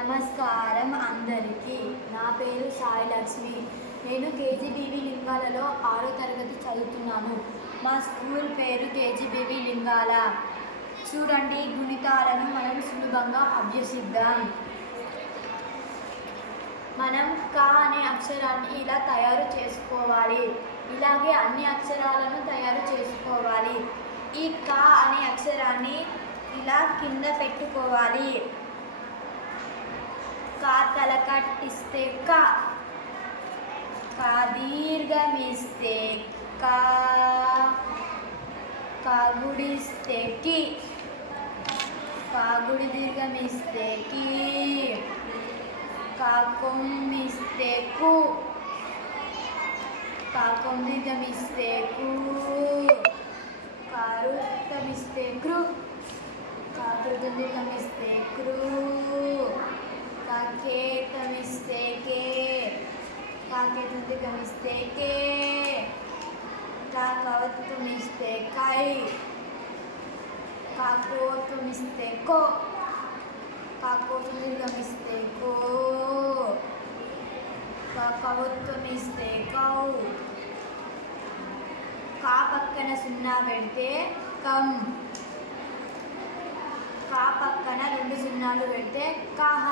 నమస్కారం అందరికీ. నా పేరు సాయి లక్ష్మి. నేను కేజీబీవి లింగాలలో ఆరో తరగతి చదువుతున్నాను. మా స్కూల్ పేరు కేజీబీవి లింగాల. చూడండి గుణితాలను మనం సులభంగా అభ్యసిద్దాం. మనం క అనే అక్షరాన్ని ఇలా తయారు చేసుకోవాలి. ఇలాగే అన్ని అక్షరాలను తయారు చేసుకోవాలి. ఈ క అనే అక్షరాన్ని ఇలా కింద పెట్టుకోవాలి. కట్టిస్తే కా కా దీర్ఘమిస్తే కా కా గుడిస్తే కి కాగుడి దీర్ఘమిస్తే కి కా కొమ్మిస్తే కు కా దీర్ఘమిస్తే కు కారు గమిస్తే కృ కాకృతం దీర్ఘమిస్తే కృ కాకే తమిస్తే కే కాకే తుంది గమిస్తే కే. తుమిస్తే కై. కాకో తుమిస్తే కో. కాకో తుంది గమిస్తే కో. కాకవత్ కౌ. కా పక్కన సున్నా పెడితే కం. కా పక్కన రెండు సున్నాలు పెడితే కహ.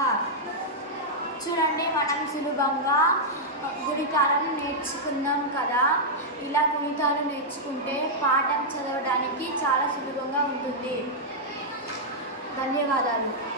చూడండి మనం సులభంగా గుణితాలను నేర్చుకున్నాం కదా. ఇలా గుణితాలు నేర్చుకుంటే పాఠం చదవడానికి చాలా సులభంగా ఉంటుంది. ధన్యవాదాలు.